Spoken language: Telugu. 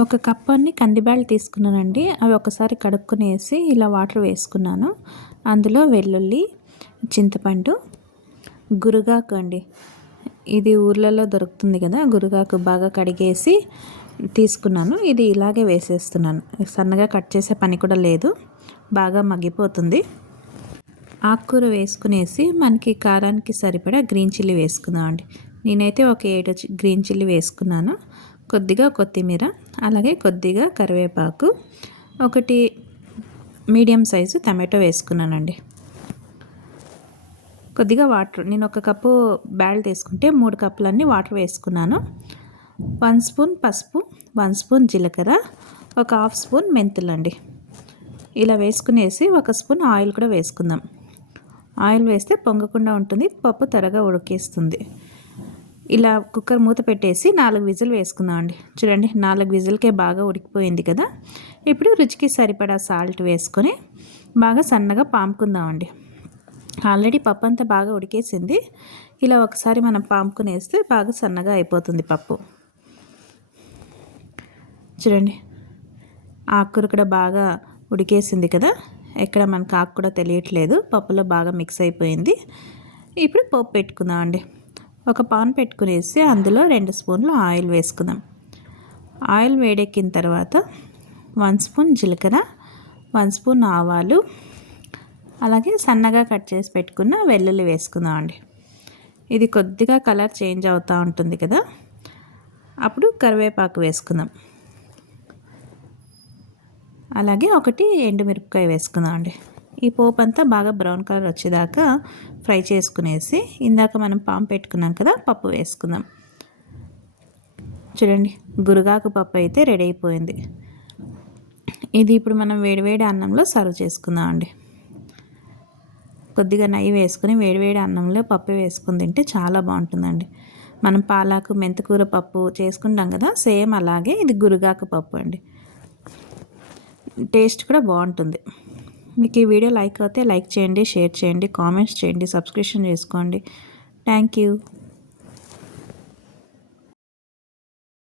ఒక కప్ అన్ని కందిబ్యాళ్ళు తీసుకున్నానండి. అవి ఒకసారి కడుక్కునేసి ఇలా వాటర్ వేసుకున్నాను. అందులో వెల్లుల్లి చింతపండు గురుగాకు అండి. ఇది ఊర్లలో దొరుకుతుంది కదా గురుగాకు బాగా కడిగేసి తీసుకున్నాను. ఇది ఇలాగే వేసేస్తున్నాను. సన్నగా కట్ చేసే పని కూడా లేదు. బాగా మగ్గిపోతుంది. ఆకుకూర వేసుకునేసి మనకి కారానికి సరిపడా గ్రీన్ చిల్లీ వేసుకుందాం అండి నేనైతే ఒక ఏడు గ్రీన్ చిల్లీ వేసుకున్నాను. కొద్దిగా కొత్తిమీర అలాగే కొద్దిగా కరివేపాకు ఒకటి మీడియం సైజు టమాటో వేసుకున్నానండి. కొద్దిగా వాటర్ నేను ఒక కప్పు బ్యాల్ తీసుకుంటే మూడు కప్పులన్నీ వాటర్ వేసుకున్నాను. వన్ స్పూన్ పసుపు వన్ స్పూన్ జీలకర్ర ఒక హాఫ్ స్పూన్ మెంతులండి. ఇలా వేసుకునేసి ఒక స్పూన్ ఆయిల్ కూడా వేసుకుందాం. ఆయిల్ వేస్తే పొంగకుండా ఉంటుంది పప్పు త్వరగా ఉడికేస్తుంది. ఇలా కుక్కర్ మూత పెట్టేసి నాలుగు విజిల్ వేసుకుందాం అండి చూడండి నాలుగు విజిల్కే బాగా ఉడికిపోయింది కదా. ఇప్పుడు రుచికి సరిపడా సాల్ట్ వేసుకొని బాగా సన్నగా పాముకుందామండి. ఆల్రెడీ పప్పు అంతా బాగా ఉడికేసింది. ఇలా ఒకసారి మనం పాముకునేస్తే బాగా సన్నగా అయిపోతుంది పప్పు. చూడండి ఆకుకూర కూడా బాగా ఉడికేసింది కదా. ఎక్కడ మనకు ఆకు కూడా తెలియట్లేదు. పప్పులో బాగా మిక్స్ అయిపోయింది. ఇప్పుడు పప్పు పెట్టుకుందాం అండి ఒక పాన్ పెట్టుకునేసి అందులో రెండు స్పూన్లు ఆయిల్ వేసుకుందాం. ఆయిల్ వేడెక్కిన తర్వాత వన్ స్పూన్ జీలకర్ర వన్ స్పూన్ ఆవాలు అలాగే సన్నగా కట్ చేసి పెట్టుకున్న వెల్లుల్లి వేసుకుందాం అండి. ఇది కొద్దిగా కలర్ చేంజ్ అవుతూ ఉంటుంది కదా. అప్పుడు కరివేపాకు వేసుకుందాం. అలాగే ఒకటి ఎండుమిరపకాయ వేసుకుందాం అండి. ఈ పోపు అంతా బాగా బ్రౌన్ కలర్ వచ్చేదాకా ఫ్రై చేసుకునేసి ఇందాక మనం పాము పెట్టుకున్నాం కదా పప్పు వేసుకుందాం. చూడండి గురుగాకు పప్పు అయితే రెడీ అయిపోయింది. ఇది ఇప్పుడు మనం వేడివేడి అన్నంలో సర్వ్ చేసుకుందాం అండి. కొద్దిగా నెయ్యి వేసుకుని వేడివేడి అన్నంలో పప్పు వేసుకుని తింటే చాలా బాగుంటుందండి. మనం పాలాకు మెంతికూర పప్పు చేసుకుంటాం కదా సేమ్ అలాగే ఇది గురుగాకు పప్పు అండి. టేస్ట్ కూడా బాగుంటుంది. మీకు ఈ వీడియో లైక్ అయితే లైక్ చేయండి షేర్ చేయండి కామెంట్స్ చేయండి సబ్స్క్రిప్షన్ చేసుకోండి. Thank you.